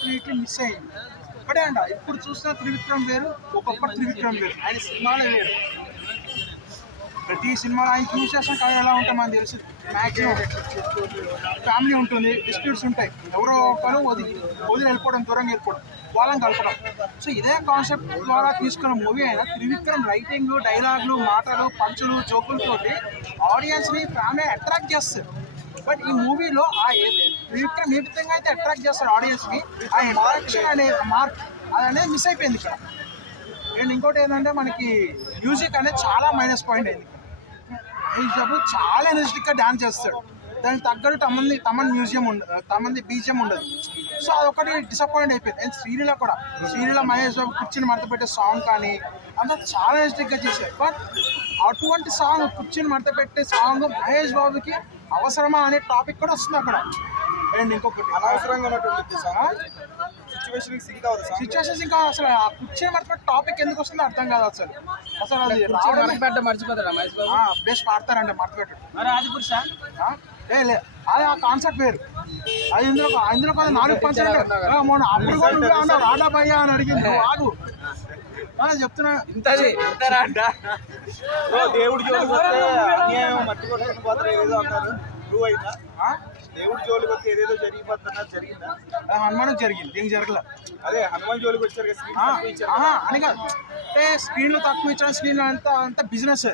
Completely miss అయ్యింది. ఒకటే అంట, ఇప్పుడు చూసిన త్రివిక్రమ్ వేరు, ఒకప్పటి త్రివిక్రమ్ వేరు. ఆయన సినిమాలే వేరు. ప్రతి సినిమాలో ఆయన చూసేసిన కథ ఎలా ఉంటాం మనకు తెలుసు. మ్యాక్సిమం ఫ్యామిలీ ఉంటుంది, డిస్ప్యూట్స్ ఉంటాయి, ఎవరో ఒకరు వదిలి వెళ్ళిపోవడం, దూరంగా వెళ్ళిపోవడం, వాళ్ళని కలపడం. సో ఇదే కాన్సెప్ట్ ద్వారా తీసుకున్న మూవీ అయినా త్రివిక్రమ్ రైటింగ్, డైలాగులు, మాటలు, పంచులు, జోకులతోటి ఆడియన్స్ని ఫ్యామిలీ అట్రాక్ట్ చేస్తారు. బట్ ఈ మూవీలో ఆ త్రివిక్రమ్ ఏ విధంగా అయితే అట్రాక్ట్ చేస్తారు ఆడియన్స్ని, ఆ అట్రాక్షన్ అనే మార్క్ అనేది మిస్ అయిపోయింది ఇక్కడ. అండ్ ఇంకోటి ఏంటంటే మనకి మ్యూజిక్ అనేది చాలా మైనస్ పాయింట్ అయింది. ఈ జబ్బు చాలా ఎనర్జెటిక్గా డాన్స్ చేస్తాడు, దానికి తగ్గట్టు తమన్ మ్యూజియం ఉండదు, తమంది బీజియం ఉండదు. సో అదొకటి డిసప్పాయింట్ అయిపోయింది. అండ్ శ్రీలీల మహేష్ బాబు కుర్చీని మడత పెట్టే సాంగ్ కానీ అంతా చాలా ఎనర్జెటిక్గా చేశారు. బట్ అటువంటి సాంగ్, కుర్చీని మడత పెట్టే సాంగ్ మహేష్ బాబుకి అవసరమా అనే టాపిక్ కూడా వస్తుంది అక్కడ. అండ్ ఇంకొకటి అనవసరంగా ఉన్నటువంటి సిచ్యువేషన్స్ ఇంకా అసలు ఆ కుర్చీని మడత పెట్టే టాపిక్ ఎందుకు వస్తుందో అర్థం కాదు అసలు. అది మర్చిపోతారా మహేష్ బాబు? బెస్ట్ పాడతారంటే మడత పెట్టాడు. ఆదిపురుష అది ఆ కాన్సెప్ట్ వేరు. అది ఇందులో కదా 4% మొన్న అప్పుడు కూడా నువ్వే అన్నావు రాడా భయ్యా అని అడిగింది, నువ్వు ఆగు చెప్తున్నా. దేవుడి జోలికి అన్యాయం మర్చిపోతున్న పాత్ర ఏదేదో అన్నారు, ప్రూవ్ అయిందా? దేవుడి జోలికి వస్తే ఏదేదో జరిగిపోతున్నారు, జరిగిందా? హనుమాన్ జరిగింది, ఏం జరగలేదు. అదే హనుమాన్ జోలికి వచ్చారు అని కాదు, అంటే స్క్రీన్లో తక్కువ ఇచ్చిన స్క్రీన్లో అంతా బిజినెస్.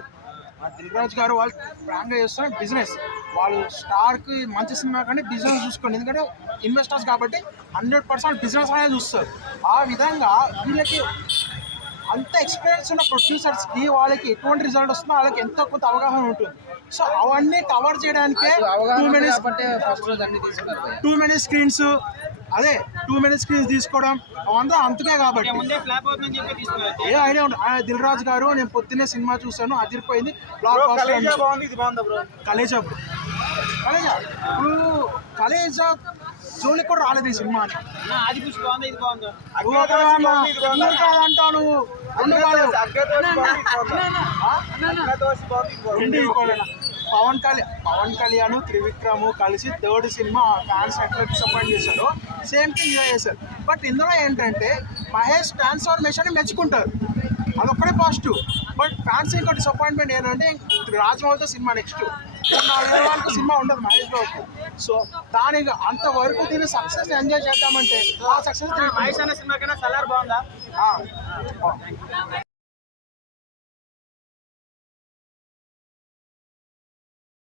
దిల్ రాజు గారు వాళ్ళు ప్రాంక్గా చేస్తున్న బిజినెస్. వాళ్ళు స్టార్కి మంచి సినిమా కానీ బిజినెస్ చూసుకోండి, ఎందుకంటే ఇన్వెస్టర్స్ కాబట్టి 100% బిజినెస్ అనేది చూస్తారు. ఆ విధంగా వీళ్ళకి అంత ఎక్స్పీరియన్స్ ఉన్న ప్రొడ్యూసర్స్కి వాళ్ళకి ఎటువంటి రిజల్ట్ వస్తుందో వాళ్ళకి ఎంతో కొంత అవగాహన ఉంటుంది. సో అవన్నీ కవర్ చేయడానికే 2 minute స్క్రీన్స్, అదే 2 minute స్క్రీన్స్ తీసుకోవడం అవంతా అంతకే కాబట్టి ఏ ఐడియా ఉంటుంది. దిల్ రాజు గారు నేను పొద్దున్నే సినిమా చూసాను, అదిరిపోయింది, కలేజా ఇప్పుడు కలేజా జోలికి కూడా రాలేదు ఈ సినిమా అంటాను. పవన్ కళ్యాణ్ త్రివిక్రమ్ కలిసి థర్డ్ సినిమా ఫ్యాన్స్ ఎట్లా డిసప్పాయింట్ చేశారో సేమ్ థింగ్ ఇలా చేశారు. బట్ ఇందులో ఏంటంటే మహేష్ ట్రాన్స్ఫర్మేషన్ మెచ్చుకుంటారు, అదొక్కడే పాజిటివ్. బట్ ఫ్యాన్స్ ఇంకా డిసప్పాయింట్మెంట్ ఏంటంటే రాజమౌళితో సినిమా నెక్స్ట్ 4 వరకు సినిమా ఉండదు మహేష్ బాబుకు. సో దానికి అంతవరకు దీన్ని సక్సెస్ ఎంజాయ్ చేద్దామంటే ఆ సక్సెస్ మహేష్ అనే సినిమా కన్నా సలార్ బాగుందా?